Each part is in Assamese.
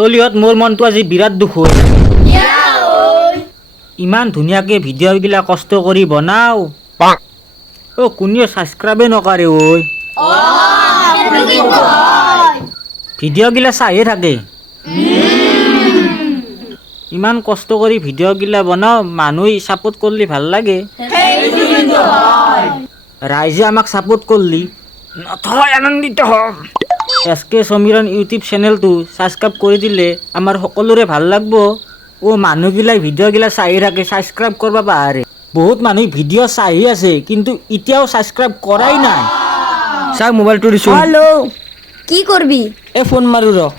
চলিহত মোৰ মনটো আজি বিৰাট দুখ হ'ল ইমান ধুনীয়াকে ভিডিঅ'গিলা কষ্ট কৰি বনাও কোনেও ছাবস্ক্ৰাইবে নকৰে ঐ ভিডিঅ'গিলা চাইহে থাকে ইমান কষ্ট কৰি ভিডিঅ'গিলা বনাও মানুহে ছাপোৰ্ট কৰিলে ভাল লাগে ৰাইজে আমাক ছাপোৰ্ট কৰিলি নথয় আনন্দিত হ'ম এছকে সমীৰণ ইউটিউব চেনেলটো ছাবস্ক্ৰাইব কৰি দিলে আমাৰ সকলোৰে ভাল লাগব মানুহগিলাই ভিডিঅ'গিলা চাই থাকে ছাবস্ক্ৰাইব কৰিব পাহৰে বহুত মানুহে ভিডিঅ' চাই আছে কিন্তু এতিয়াও ছাবস্ক্ৰাইব কৰাই নাই চাওক মোবাইলটো দিছোঁ हेलो কি কৰবি এ ফোন মাৰো ৰ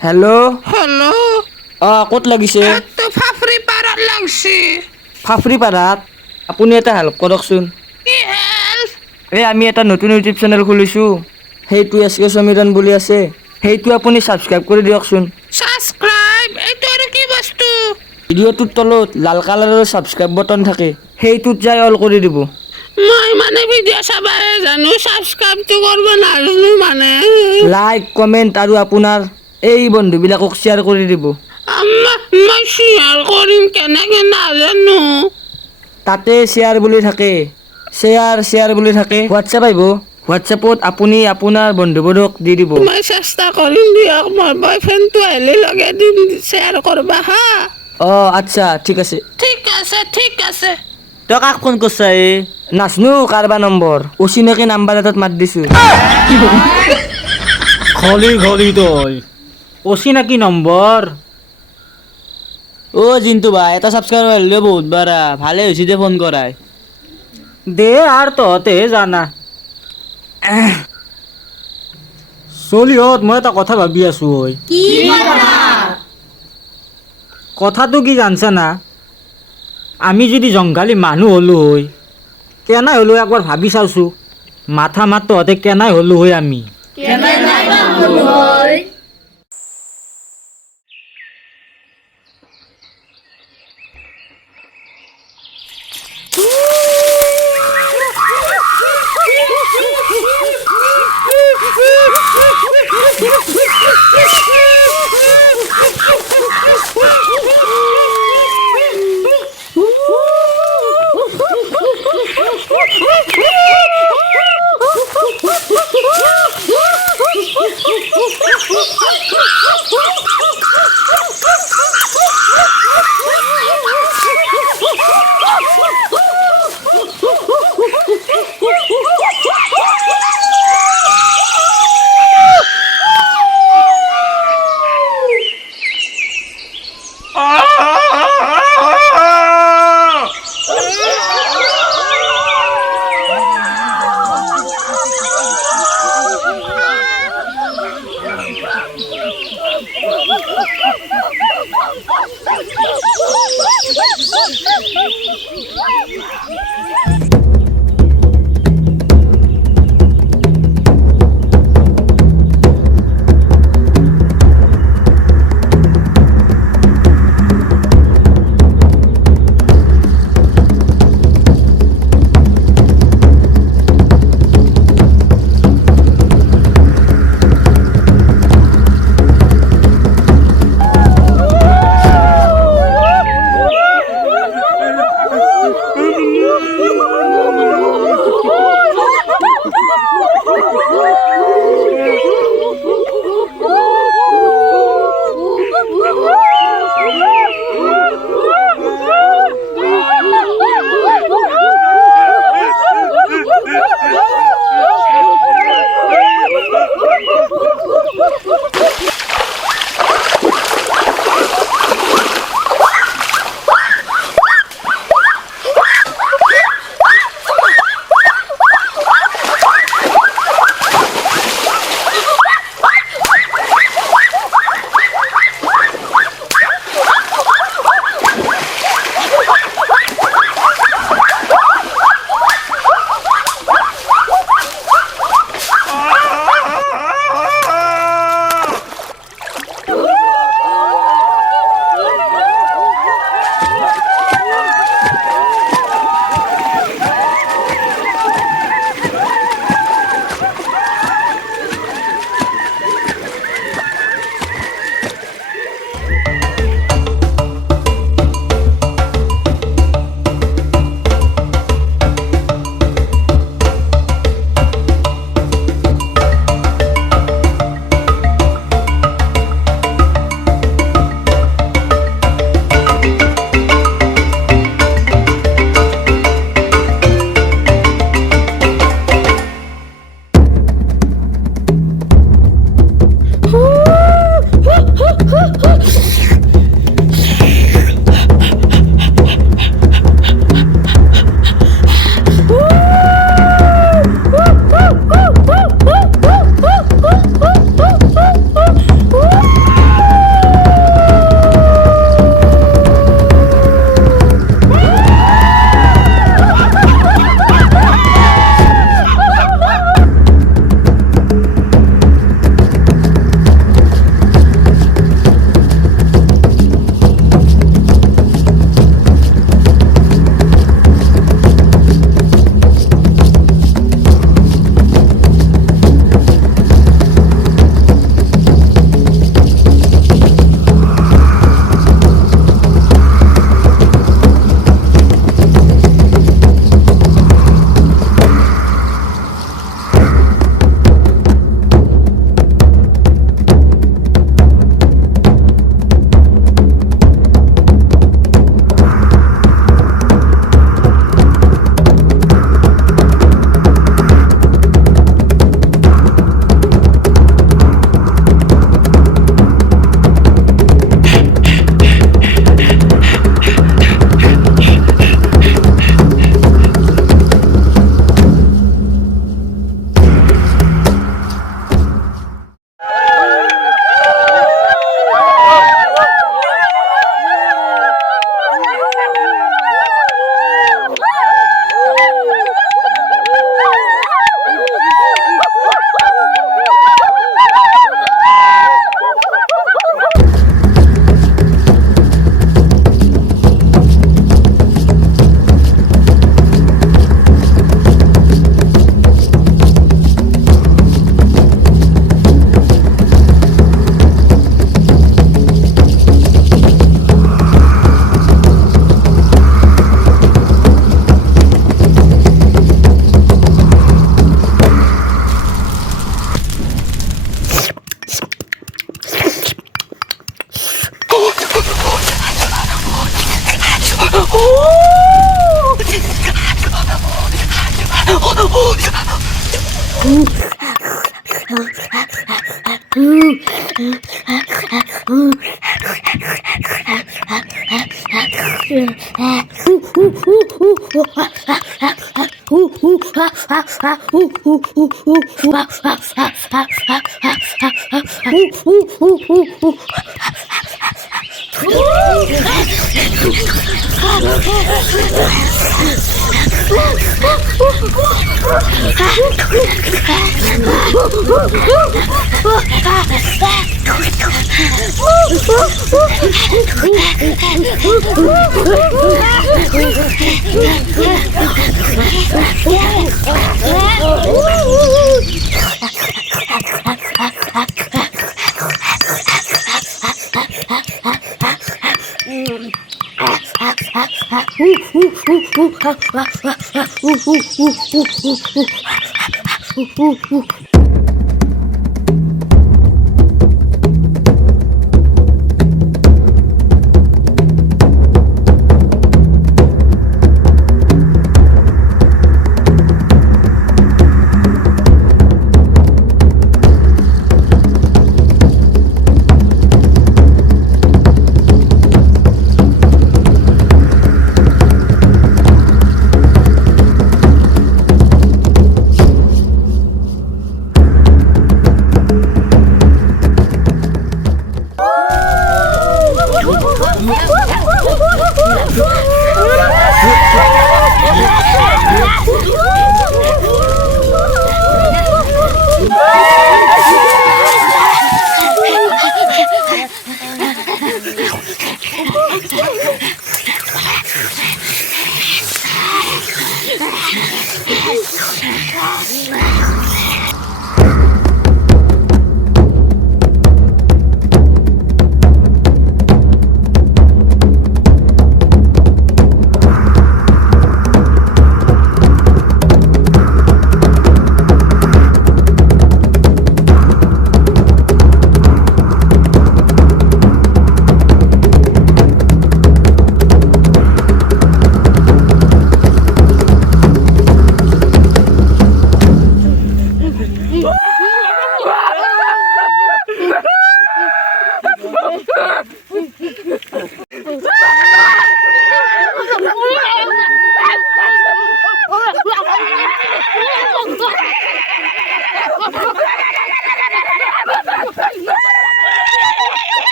হেল্ল' হেল্ল' ক'ত লাগিছে তো ফাফৰি পাৰাত লাগছে ফাফৰি পাৰাত আপুনি এটা হেল্প কৰকচোন কি হেল্প আমি এটা নতুন ইউটিউব চেনেল খুলিছোঁ সেইটো এছকে সমীৰণ বুলি আছে সেইটো আপুনি ছাবস্ক্ৰাইব কৰি দিয়কচোন সাবস্ক্ৰাইব এইটো আৰু কি বস্তু ভিডিঅ'টোৰ তলত লাল কালাৰৰ ছাবস্ক্ৰাইব বটন থাকে সেইটোত যাই অল কৰি দিব মই মানে ভিডিঅ' চাবাহে জানো সাবস্ক্ৰাইবটো কৰিব নাজানো মানে লাইক কমেণ্ট আৰু আপোনাৰ এই বন্ধুবিলাকক শ্বেয়াৰ কৰি দিব মই শ্বেয়াৰ কৰিম কেনেকে নাজানো তাতে শ্বেয়াৰ বুলি থাকে শ্বেয়াৰ বুলি থাকে হোৱাটছএপ আহিব হোৱাটছএপত আপুনি আপোনাৰ বন্ধুবোৰক দি দিব মই চেষ্টা কৰিম দিয়ক মোৰ বয়ফ্ৰেণ্ডটো আহিলে লগে দিম শ্বেয়াৰ কৰবা হা আচ্ছা ঠিক আছে ঠিক আছে তই কাক ফোন কৰছা নাচনো কাৰবা নম্বৰ অচিনাকি নাম্বাৰ এটাত মাত দিছোঁ ঘলি তই অচিনাকি নম্বৰ জিন্তু ভাই এটা ছাবস্ক্ৰাইব হ'লে বহুত বাৰা ভালে হৈছে দে ফোন কৰাই দে আৰু তহঁতে জানা চলিহত মই এটা কথা ভাবি আছো কি কথা কথাটো কি জানছা না আমি যদি জংঘালী মানুহ হ'লো হয় কেনাই হ'লো একবাৰ ভাবি চাওছোঁ মাথা মাত তহঁতে কেনাই হ'লো হয় আমি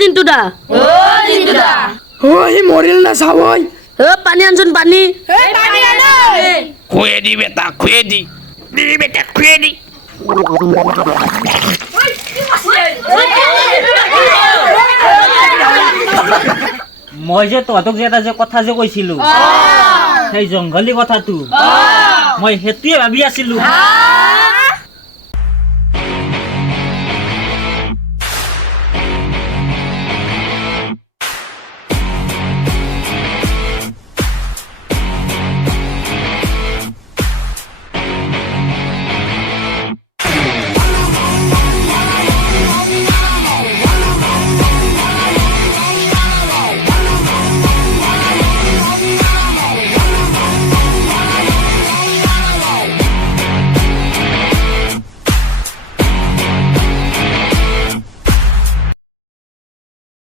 জিন্টুদা ওই মরিল না সাবই পানী আনচোন পানী খুয়ে দি বেটা খুয়ে দি বেটা খুয়ে দি মই যে তহঁতক যে এটা যে কথা যে কৈছিলো সেই জংঘলী কথাটো মই সেইটোৱে ভাবি আছিলো